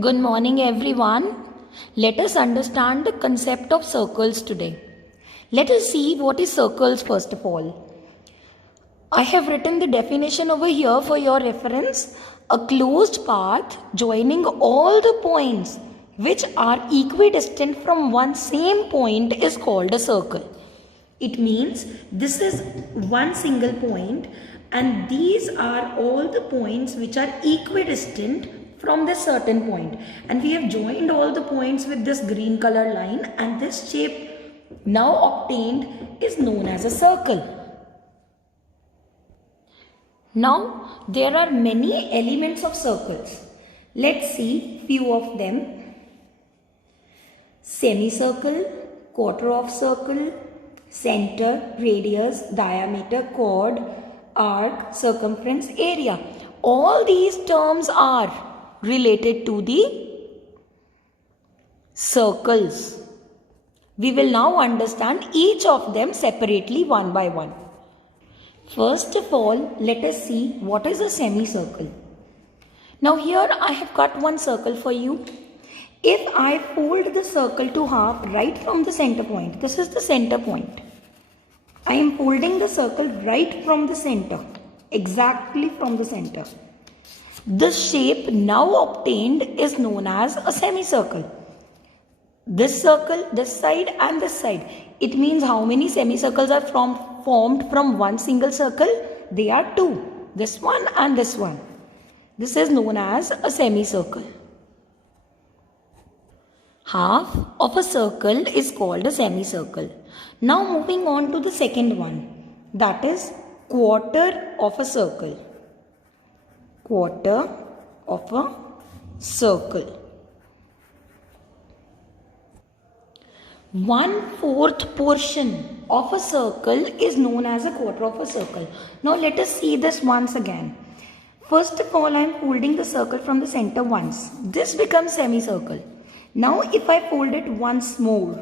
Good morning, everyone. Let us understand the concept of circles today. Let us see what is circles first of all. I have written the definition over here for your reference. A closed path joining all the points which are equidistant from one same point is called a circle. It means this is one single point and these are all the points which are equidistant from this certain point, and we have joined all the points with this green color line, and this shape now obtained is known as a circle. Now there are many elements of circles. Let's see few of them. Semicircle, quarter of circle, center, radius, diameter, chord, arc, circumference, area. All these terms are related to the circles. We will now understand each of them separately one by one. First of all, let us see what is a semicircle. Now here I have cut one circle for you. If I fold the circle to half right from the center point, this is the center point. I am folding the circle right from the center, exactly from the center. This shape now obtained is known as a semicircle. This circle, this side and this side. It means how many semicircles are formed from one single circle? They are two. This one and this one. This is known as a semicircle. Half of a circle is called a semicircle. Now moving on to the second one. That is quarter of a circle. Quarter of a circle. 1/4 portion of a circle is known as a quarter of a circle. Now let us see this once again. First of all, I am folding the circle from the center once. This becomes semicircle. Now if I fold it once more,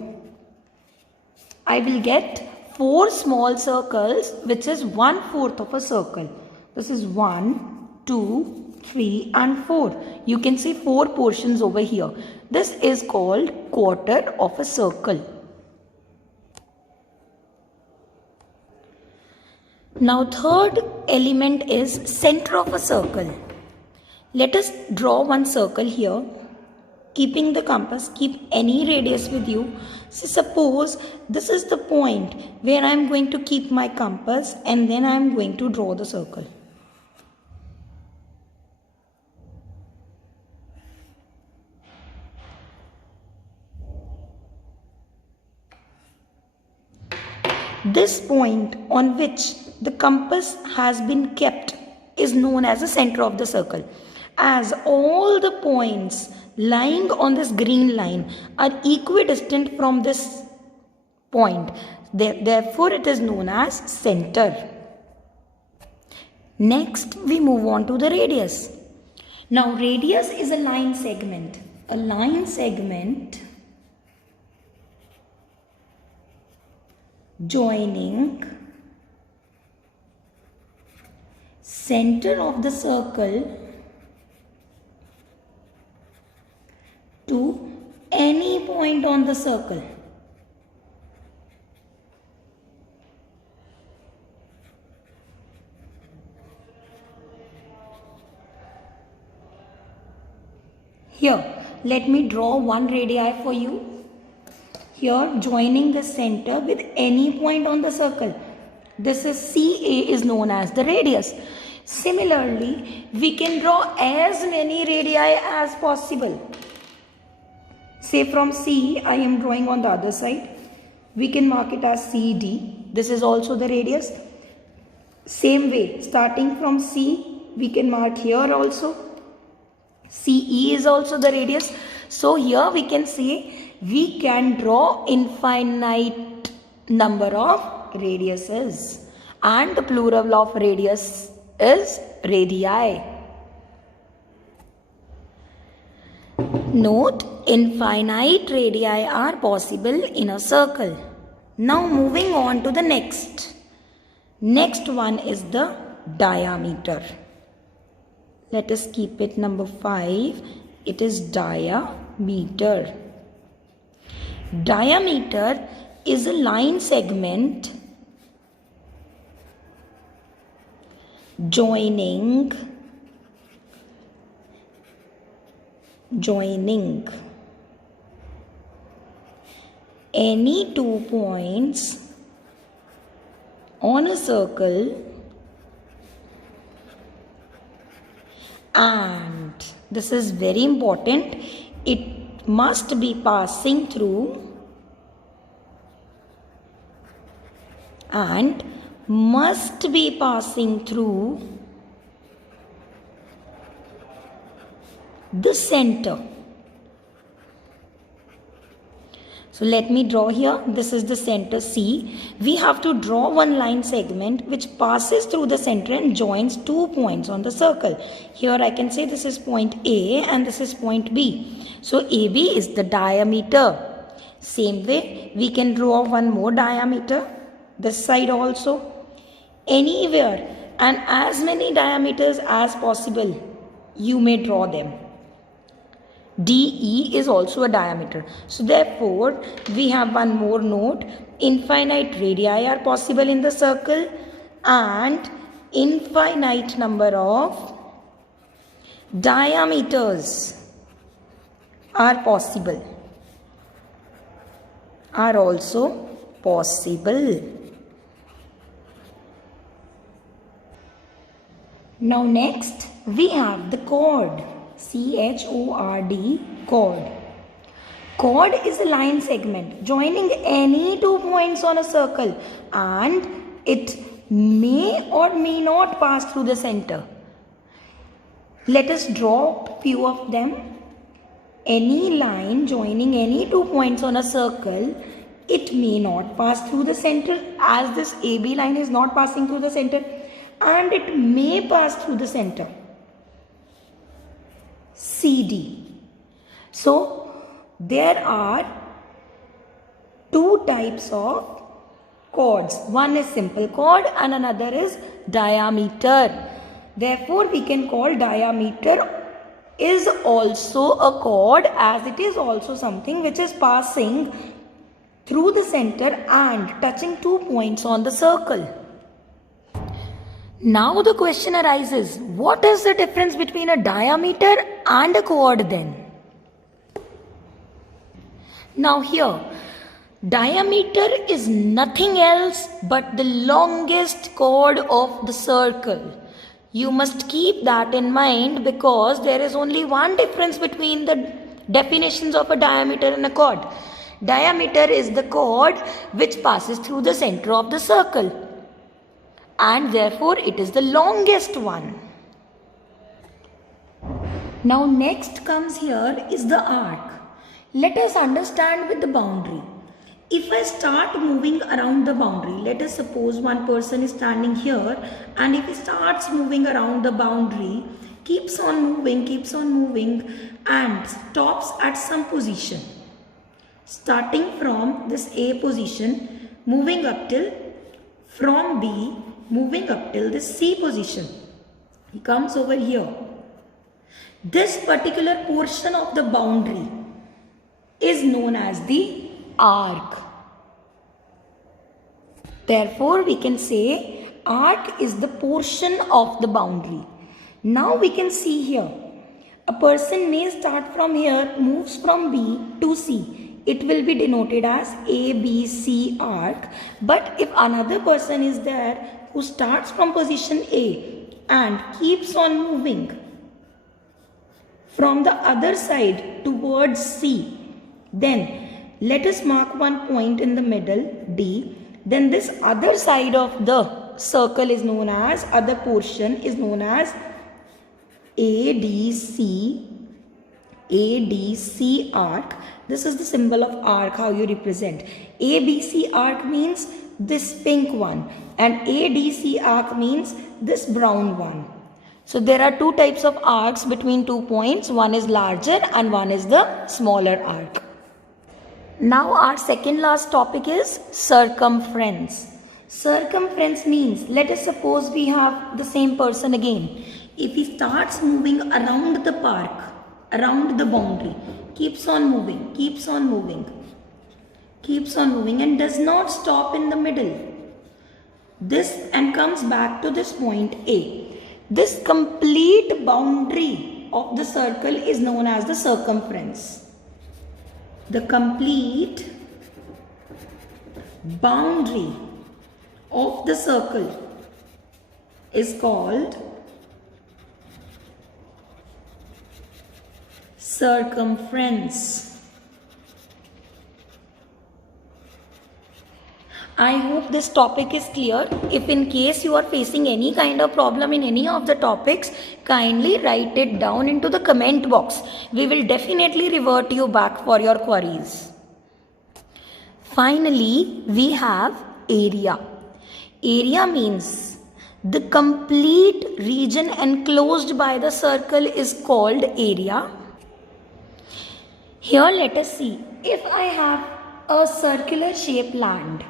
I will get 4 small circles, which is 1/4 of a circle. This is 1, 2, 3 and 4. You can see 4 portions over here. This is called quarter of a circle. Now third element is center of a circle. Let us draw one circle here. Keeping the compass, keep any radius with you. So suppose this is the point where I am going to keep my compass and then I am going to draw the circle. This point on which the compass has been kept is known as the center of the circle. As all the points lying on this green line are equidistant from this point, therefore it is known as center. Next we move on to the radius. Now radius is a line segment. A line segment joining center of the circle to any point on the circle. Here, let me draw one radii for you. Here, joining the center with any point on the circle. This is CA is known as the radius. Similarly, we can draw as many radii as possible. Say from C, I am drawing on the other side. We can mark it as CD. This is also the radius. Same way, starting from C, we can mark here also. CE is also the radius. So here we can say we can draw infinite number of radiuses, and the plural of radius is radii. Note, infinite radii are possible in a circle. Now moving on to the next. Next one is the diameter. Let us keep it number 5. It is diameter. Diameter is a line segment joining any 2 points on a circle, and this is very important, it must be passing through the center. So let me draw here. This is the center C. We have to draw one line segment which passes through the center and joins 2 points on the circle. Here I can say this is point A and this is point B. So AB is the diameter. Same way we can draw one more diameter, this side also. Anywhere and as many diameters as possible you may draw them. DE is also a diameter. So therefore, we have one more note. Infinite radii are possible in the circle and infinite number of diameters are also possible. Now next, we have the chord. C-H-O-R-D, chord. Chord is a line segment joining any 2 points on a circle and it may or may not pass through the center. Let us draw few of them. Any line joining any 2 points on a circle, it may not pass through the center as this AB line is not passing through the center, and it may pass through the center. CD. So there are 2 types of chords. One is simple chord and another is diameter. Therefore we can call diameter is also a chord, as it is also something which is passing through the center and touching 2 points on the circle. Now the question arises, what is the difference between a diameter and a chord then? Now here, diameter is nothing else but the longest chord of the circle. You must keep that in mind because there is only one difference between the definitions of a diameter and a chord. Diameter is the chord which passes through the center of the circle, and therefore it is the longest one. Now next comes here is the arc. Let us understand with the boundary. If I start moving around the boundary, let us suppose one person is standing here, and if he starts moving around the boundary, keeps on moving and stops at some position. Starting from this A position, moving up till from B, moving up till this C position. He comes over here. This particular portion of the boundary is known as the arc. Therefore, we can say arc is the portion of the boundary. Now we can see here, a person may start from here, moves from B to C. It will be denoted as ABC arc. But if another person is there who starts from position A and keeps on moving from the other side towards C, then let us mark one point in the middle, D. Then this other side of the circle is known as, other portion is known as ADC arc. This is the symbol of arc, how you represent. ABC arc means this pink one, and ADC arc means this brown one. So there are 2 types of arcs between 2 points. One is larger and one is the smaller arc. Now our second last topic is circumference. Circumference means, let us suppose we have the same person again. If he starts moving around the park around the boundary, keeps on moving, keeps on moving, keeps on moving, and does not stop in the middle. This and comes back to this point A. This complete boundary of the circle is known as the circumference. The complete boundary of the circle is called circumference. I hope this topic is clear. If in case you are facing any kind of problem in any of the topics, kindly write it down into the comment box. We will definitely revert you back for your queries. Finally, we have area. Area means the complete region enclosed by the circle is called area. Here let us see, if I have a circular shaped land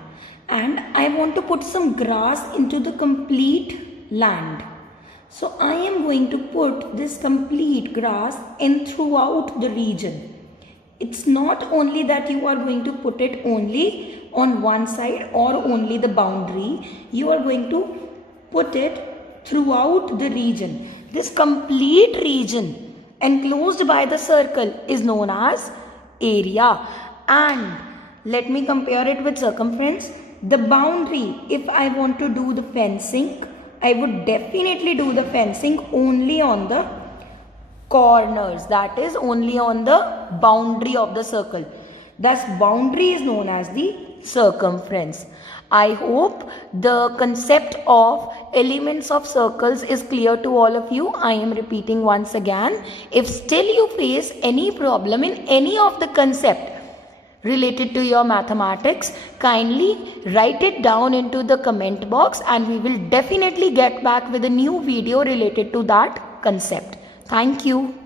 and I want to put some grass into the complete land. So I am going to put this complete grass in throughout the region. It's not only that you are going to put it only on one side or only the boundary. You are going to put it throughout the region. This complete region enclosed by the circle is known as area. And let me compare it with circumference. The boundary, if I want to do the fencing, I would definitely do the fencing only on the corners, that is only on the boundary of the circle. Thus boundary is known as the circumference. I hope the concept of elements of circles is clear to all of you. I am repeating once again. If still you face any problem in any of the concept related to your mathematics, kindly write it down into the comment box and we will definitely get back with a new video related to that concept. Thank you.